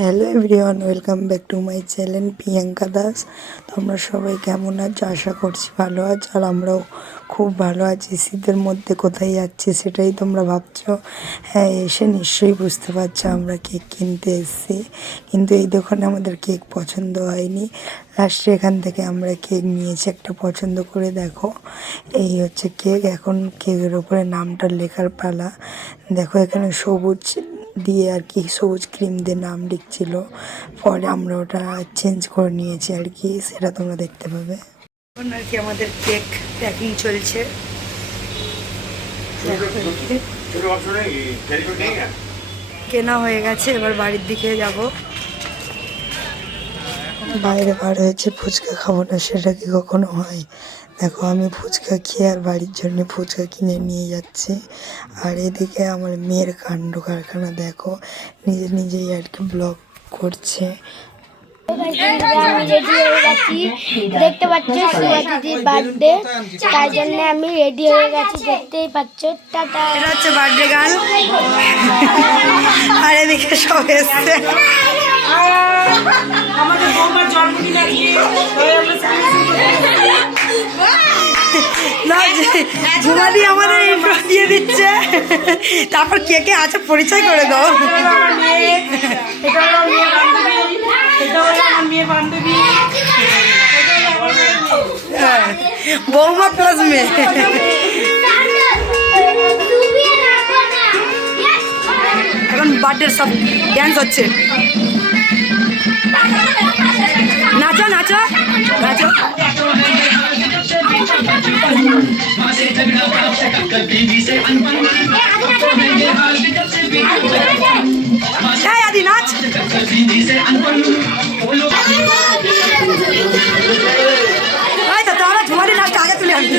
Hello everyone, welcome back to my channel Priyanka Das. তোমরা সবাই কেমন আছো? আশা করছি ভালো আছো, আর আমরাও খুব ভালো আছি। শীতের মধ্যে কোথায় যাচ্ছি সেটাই তোমরা ভাবছো। হ্যাঁ, এসে নিশ্চয়ই বুঝতে পারছো আমরা কেক কিনতে এসেছি, কিন্তু এই দোকানে আমাদের কেক পছন্দ হয়নি। লাস্টে এখান থেকে আমরা কেক নিয়েছি একটা পছন্দ করে। দেখো, এই হচ্ছে কেক। এখন কেকের ওপরে নামটা লেখার পালা। দেখো, এখানে সবুজ দিয়ে আর কি, সবুজ ক্রিম দিয়ে নাম লিখছিল। পরে আমরা ওটা চেঞ্জ করে নিয়েছি আর কি, সেটা তোমরা দেখতে পাবে। এখন আর কি আমাদের কেক প্যাকিং চলছে। কেনা হয়ে গেছে, এবার বাড়ির দিকে যাব। বাইরে বার হয়েছে, ফুচকা খাবো না সেটা কি কখনো হয়? দেখো, আমি ফুচকা খেয়ে আর বাড়ির জন্য ফুচকা কিনে নিয়ে যাচ্ছি। আর এদিকে আমার মেয়ের কাণ্ড কারখানা দেখো, নিজে নিজেই আর কি ব্লগ করছে। আমি রেডি হয়ে গেছি, দেখতে পাচ্ছ সুয়া দিদির বার্থডে, তাই জন্য আমি রেডি হয়ে গেছি, দেখতেই পাচ্ছ। টাটা। এটা হচ্ছে বার্থডে গান, আর এদিকে সব এসছে। আমাদের বৌমার জন্মদিন ঝুমাদি আমাদের ইন্ট্রো দিয়ে দিচ্ছে, তারপর কে কে আছে পরিচয় করে দাও। বৌমা প্লাস মেয়ে। এখন বার্থডে সব ড্যান্স হচ্ছে। নাচো নাচো নাচো। হ্যাঁ আদি নাচ। তোমরা ঝুমারি নাচটা আগে তুলে আনবি।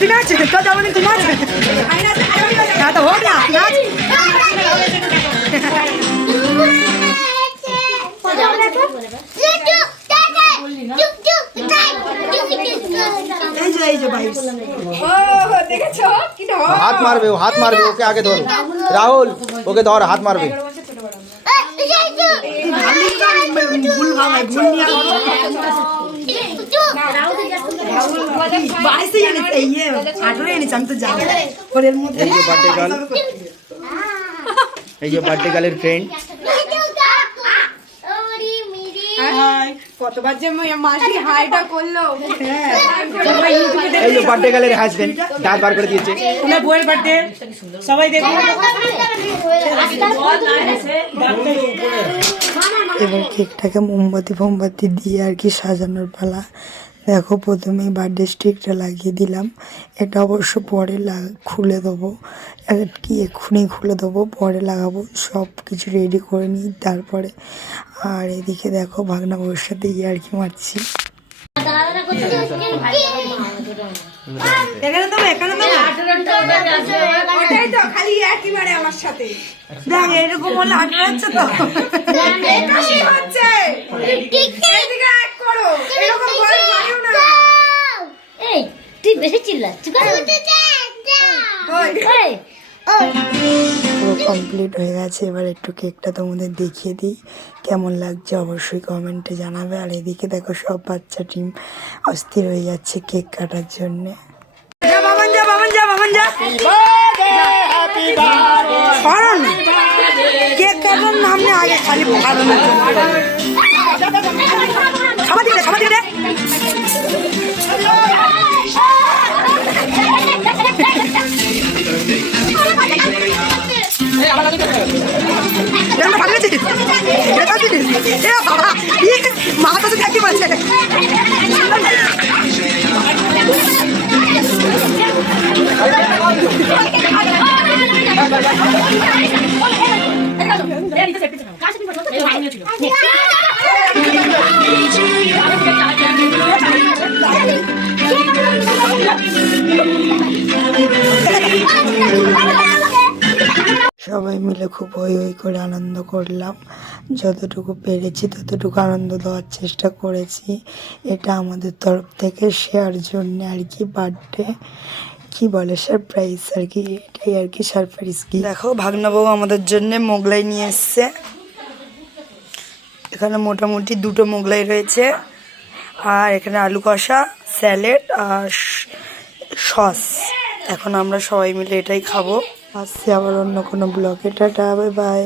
তুই নাচ, তো যাবো তুই নাচ। তো হোক না, নাচ। हाथ मारबे, हाथ मारबे, ओके आगे धर। राहुल ओके धर, हाथ मारबे। বার্থডে গার্লের ফ্রেন্ড কতবার যে মাসি হাইটা করলো। এই যে বার্থডে গার্লের হাজবেন্ড দাঁত বার করে দিয়েছে। ওনার বউয়ের বার্থডে সবাই দেখুন। এবার কেকটাকে মোমবাতি দিয়ে আর কি সাজানোর পালা। দেখো, প্রথমেই বার্থডে স্টিকটা লাগিয়ে দিলাম। এটা অবশ্য পরে খুলে দেবো, কি এক্ষুনি খুলে দেবো, পরে লাগাবো। সব কিছু রেডি করে নিই তারপরে। আর এদিকে দেখো, ভাগনা বউর সাথে আর কি মারছি। দেখ, এরকম হলে আটকে যাচ্ছে তো। তুই বেশি চিল্লাচ্ছিস। পুরো কমপ্লিট হয়ে গেছে। এবার একটু কেকটা তোমাদের দেখিয়ে দিই, কেমন লাগছে অবশ্যই কমেন্টে জানাবে। আর এদিকে দেখো, সব বাচ্চা টিম অস্থির হয়ে যাচ্ছে কেক কাটার জন্যে। কেক কাটার নামে আগে খালি ভাড়ানোর জন্য। মাথা তো দেখি পাচ্ছে। সবাই মিলে খুব হই হই করে আনন্দ করলাম, যতটুকু পেরেছি ততটুকু আনন্দ দেওয়ার চেষ্টা করেছি। এটা আমাদের তরফ থেকে শেয়ার জন্য আর কি, বার্থডে কি বলে সারপ্রাইজ আর কি, এটাই আর কি সারপ্রাইজ। কি দেখো ভাগনাবাবু আমাদের জন্য মোগলাই নিয়ে এসছে, এখানে মোটামুটি 2টো মোগলাই রয়েছে, আর এখানে আলু কষা, স্যালাড আর সস। এখন আমরা সবাই মিলে এটাই খাবো। আসছি আবার অন্য কোনো ব্লগে, টাটা বাই বাই।